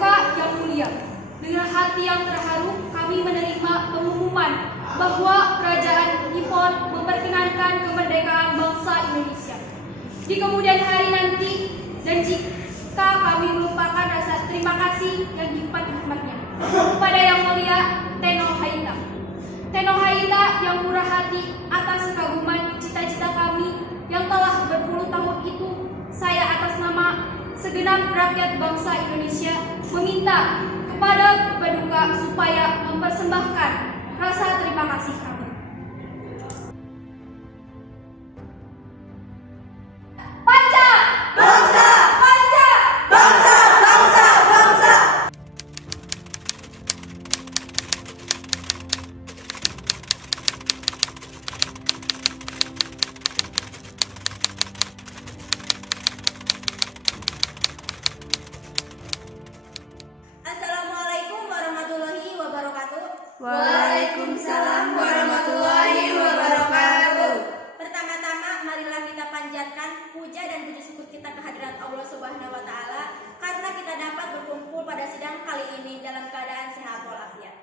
Paduka yang mulia, dengan hati yang terharu kami menerima pengumuman bahwa Kerajaan Nippon memperkenankan kemerdekaan bangsa Indonesia di kemudian hari nanti, dan jika kami melupakan rasa terima kasih yang hikmat-hikmatnya kepada Yang Mulia Tenno Haita. Tenno Haita yang murah hati atas kekaguman cita-cita kami yang telah berpuluh tahun itu, saya atas nama segenap rakyat bangsa Indonesia meminta kepada Paduka supaya mempersembahkan rasa terima kasih kami. Panca! Bangsa! Panca! Bangsa! Bangsa! Bangsa! Assalamualaikum warahmatullahi wabarakatuh. Waalaikumsalam warahmatullahi wabarakatuh. Pertama-tama marilah kita panjatkan puja dan puji syukur kita kehadirat Allah Subhanahu wa taala karena kita dapat berkumpul pada sidang kali ini dalam keadaan sehat walafiat.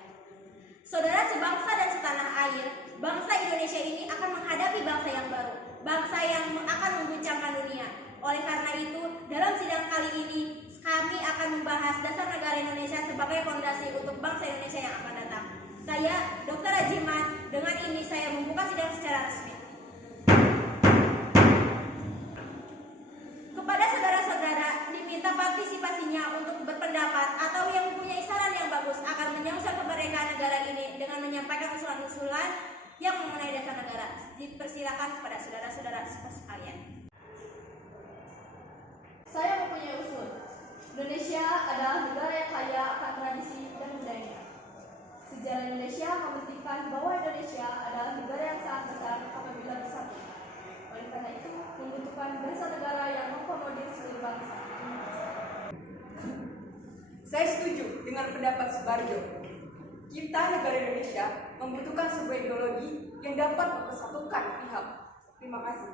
Saudara sebangsa dan setanah air, bangsa Indonesia ini akan menghadapi bangsa yang baru, bangsa yang akan mengguncangkan dunia. Oleh karena itu, dalam sidang kali ini kami akan membahas dasar negara Indonesia sebagai fondasi untuk bangsa Indonesia yang akan datang. Saya, Dr. Ajiman, dengan ini saya membuka sidang secara resmi. Kepada saudara-saudara diminta partisipasinya untuk berpendapat atau yang mempunyai saran yang bagus akan menyongsong kemerdekaan negara ini dengan menyampaikan usulan-usulan yang mengenai dasar negara. Dipersilakan kepada saudara-saudara sekalian. Saya mempunyai usul. Indonesia adalah negara yang kaya akan tradisi dan budaya. Sejarah Indonesia membuktikan bahwa Indonesia adalah negara yang sangat besar apabila bersatu. Oleh karena itu, membutuhkan bangsa negara yang mengakomodir seluruh bangsa. Saya setuju dengan pendapat Subarjo. Kita, negara Indonesia, membutuhkan sebuah ideologi yang dapat mempersatukan pihak. Terima kasih.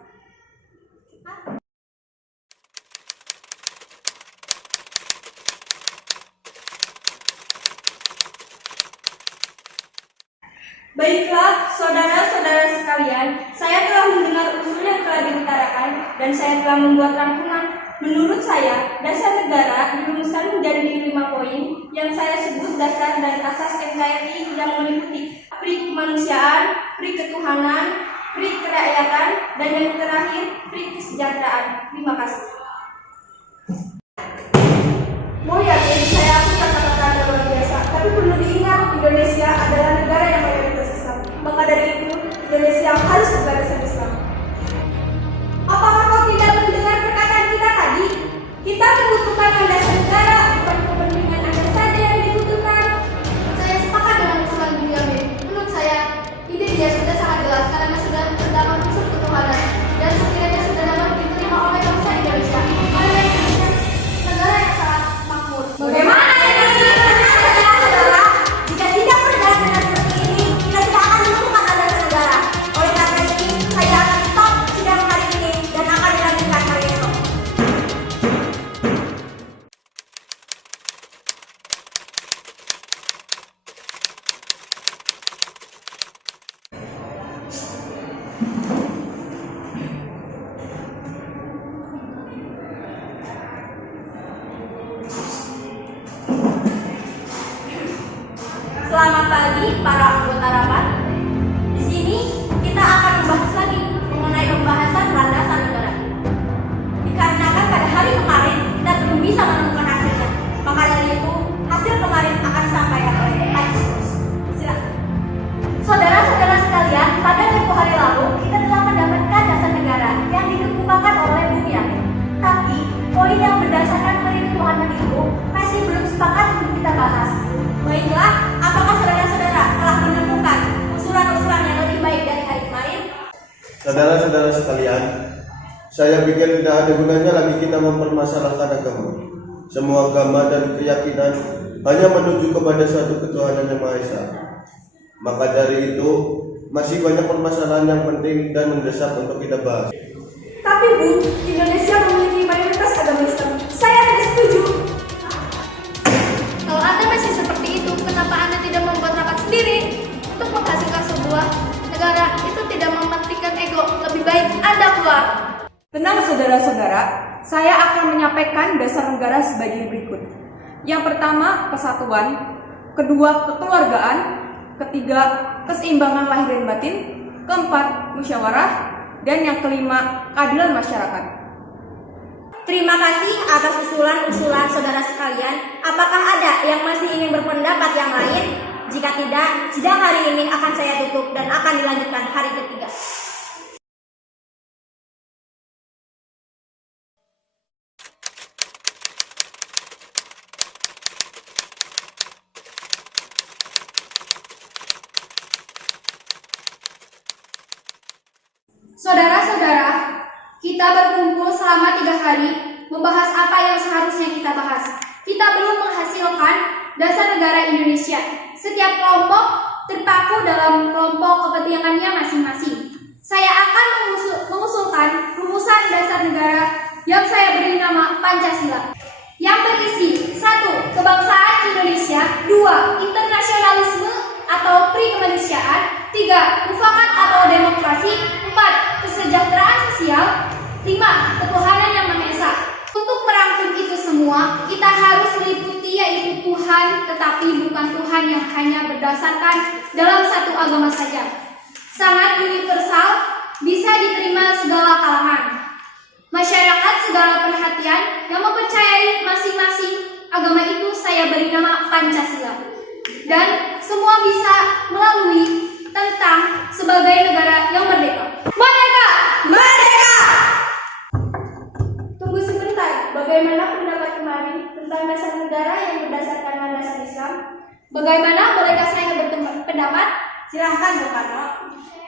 Baiklah, saudara-saudara sekalian, saya telah mendengar usul yang telah diutarakan dan saya telah membuat rangkuman. Menurut saya, dasar negara dirumuskan menjadi 5 poin yang saya sebut dasar dan asas NKRI yang meliputi pri kemanusiaan, pri ketuhanan, pri kerakyatan, dan yang terakhir pri kesejahteraan. Terima kasih. Mau yakin saya akui kata-kata Anda luar biasa, tapi perlu diingat Indonesia adalah negara yang mayoritas Islam. Maka dari itu, Indonesia harus berbarisan Islam. Apakah kau tidak mendengar perkataan kita tadi? Kita membutuhkan landasan negara, bukan kepentingan Anda saja yang dibutuhkan. Saya sepakat dengan usulan Benjamin. Menurut saya, ide dia sudah sangat jelas karena sudah terdapat unsur ketuhanan dan sekiranya sudah dapat diterima oleh bangsa Indonesia. Oleh Indonesia, negara yang sangat makmur. Bagaimana dengan saudara-saudara? Jika tidak berjalan dengan seperti ini, kita tidak akan menemukan landasan negara. Oleh karena ini, saya akan stop sidang hari ini dan akan dilanjutkan hari esok. Selamat pagi para anggota rapat. Di sini kita akan membahas lagi mengenai pembahasan landasan negara. Dikarenakan pada hari kemarin kita belum bisa menemukan hasilnya, maka dari itu hasil kemarin akan disampaikan oleh Pak Yusuf. Silakan. Saudara-saudara sekalian, pada tempoh hari lalu kita telah mendapatkan dasar negara yang dikemukakan oleh Bung Yamin. Tapi poin yang berdasarkan perhitungan itu masih belum sepakat untuk kita bahas. Baiklah, apakah saudara-saudara telah menemukan usulan-usulan yang lebih baik dari hari kemarin? Saudara-saudara sekalian, saya pikir tidak ada gunanya lagi kita mempermasalahkan agama. Semua agama dan keyakinan hanya menuju kepada satu ketuhanan yang Maha Esa. Maka dari itu, masih banyak permasalahan yang penting dan mendesak untuk kita bahas. Tapi Bu, Indonesia memiliki mayoritas agama Islam. Saya tidak setuju. negara itu tidak mementingkan ego. Lebih baik Anda keluar. Tenang saudara-saudara, saya akan menyampaikan dasar negara sebagai berikut. Yang pertama, kesatuan. Kedua, kekeluargaan. Ketiga, keseimbangan lahir dan batin. Keempat, musyawarah. Dan yang kelima, keadilan masyarakat. Terima kasih atas usulan-usulan saudara sekalian. Apakah ada yang masih ingin berpendapat yang lain? Jika tidak, sidang hari ini akan saya tutup dan akan dilanjutkan hari ketiga. Saudara-saudara, kita berkumpul selama 3 hari membahas apa yang seharusnya kita bahas. Kita belum menghasilkan dasar negara Indonesia. Setiap kelompok terpaku dalam kelompok kepentingannya masing-masing. Saya akan mengusulkan rumusan dasar negara yang saya beri nama Pancasila, yang berisi 1. Kebangsaan Indonesia, 2. Internasionalisme atau pri-kemanusiaan, 3. Mufakat atau demokrasi, 4. Kesejahteraan sosial, 5. Ketuhanan yang Maha Esa. Untuk merangkum itu semua, kita harus meliputi yaitu Tuhan, tetapi bukan Tuhan yang hanya berdasarkan dalam satu agama saja. Sangat universal, bisa diterima segala kalangan. Masyarakat segala perhatian yang mempercayai masing-masing agama itu saya beri nama Pancasila. Dan semua bisa melalui tentang sebagai negara yang merdeka. Merdeka! Merdeka! Tunggu sebentar, bagaimana pendapat kemarin tentang dasar negara yang berdasarkan landasan Islam? Bagaimana bolehkah saya berpendapat? Silahkan Bung Karno.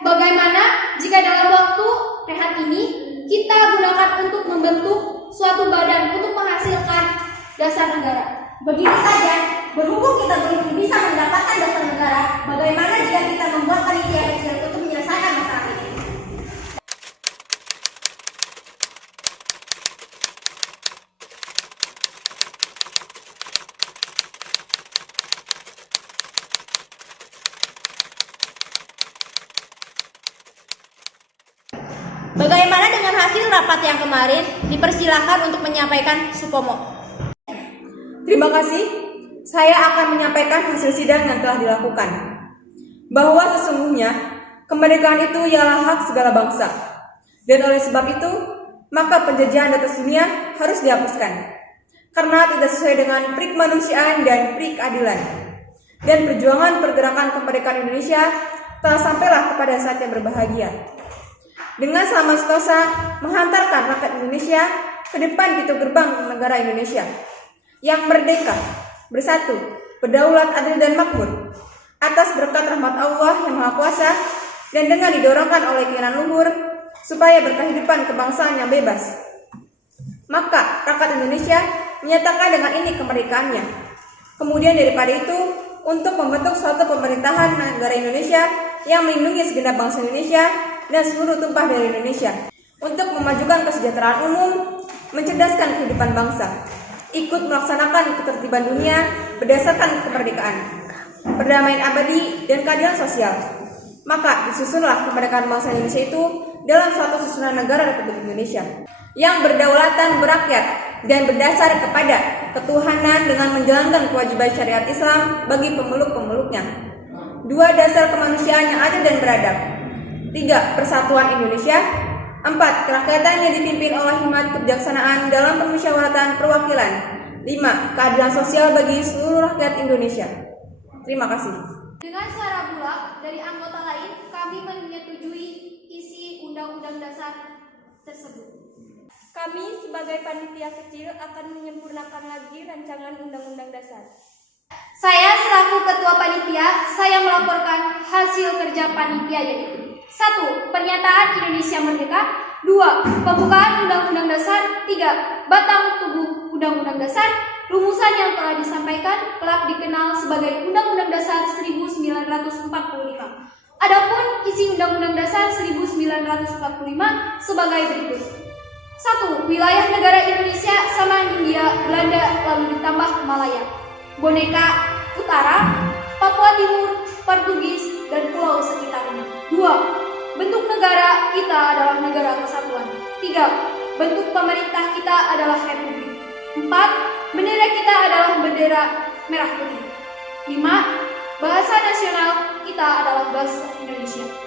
Bagaimana jika dalam waktu rehat ini kita gunakan untuk membentuk suatu badan untuk menghasilkan dasar negara? Begini saja, berhubung kita belum bisa mendapatkan dasar negara, bagaimana jika kita membuat panitia kecil untuk menyelesaikan masalah ini? Bagaimana dengan hasil rapat yang kemarin? Dipersilakan untuk menyampaikan Supomo. Terima kasih. Saya akan menyampaikan hasil sidang yang telah dilakukan. Bahwa sesungguhnya kemerdekaan itu ialah hak segala bangsa. Dan oleh sebab itu, maka penjajahan atas dunia harus dihapuskan. Karena tidak sesuai dengan pri kemanusiaan dan pri keadilan. Dan perjuangan pergerakan kemerdekaan Indonesia telah sampailah kepada saat yang berbahagia. Dengan selama sentosa menghantarkan rakyat Indonesia ke depan pintu gerbang negara Indonesia yang merdeka, bersatu, berdaulat, adil dan makmur atas berkat rahmat Allah yang Maha Kuasa dan dengan didorongkan oleh keinginan luhur supaya berkehidupan kebangsaan yang bebas. Maka rakyat Indonesia menyatakan dengan ini kemerdekaannya. Kemudian daripada itu, untuk membentuk suatu pemerintahan negara Indonesia yang melindungi segenap bangsa Indonesia dan seluruh tumpah dari Indonesia, untuk memajukan kesejahteraan umum, mencerdaskan kehidupan bangsa, ikut melaksanakan ketertiban dunia berdasarkan kemerdekaan, perdamaian abadi, dan keadilan sosial. Maka disusunlah kemerdekaan bangsa Indonesia itu dalam suatu susunan negara Republik Indonesia yang berdaulat berakyat dan berdasar kepada ketuhanan dengan menjalankan kewajiban syariat Islam bagi pemeluk-pemeluknya. 2. Dasar kemanusiaan yang adil dan beradab. 3. Persatuan Indonesia. 4. Kerakyatan yang dipimpin oleh hikmat kebijaksanaan dalam permusyawaratan perwakilan. 5. Keadilan sosial bagi seluruh rakyat Indonesia. Terima kasih. Dengan suara bulat dari anggota lain, kami menyetujui isi Undang-Undang Dasar tersebut. Kami sebagai panitia kecil akan menyempurnakan lagi rancangan Undang-Undang Dasar. Saya selaku ketua panitia, saya melaporkan hasil kerja panitia yaitu 1. Pernyataan Indonesia Merdeka. 2. Pembukaan Undang-Undang Dasar. 3. Batang tubuh Undang-Undang Dasar. Rumusan yang telah disampaikan kelak dikenal sebagai Undang-Undang Dasar 1945. Adapun isi Undang-Undang Dasar 1945 sebagai berikut. 1. Wilayah negara Indonesia sama Hindia Belanda lalu ditambah Malaya, Boneka Utara, Papua Timur, Portugis, dan pulau sekitarnya. 2. Bentuk negara kita adalah negara kesatuan. 3. Bentuk pemerintah kita adalah republik. 4. Bendera kita adalah bendera merah putih. 5. Bahasa nasional kita adalah bahasa Indonesia.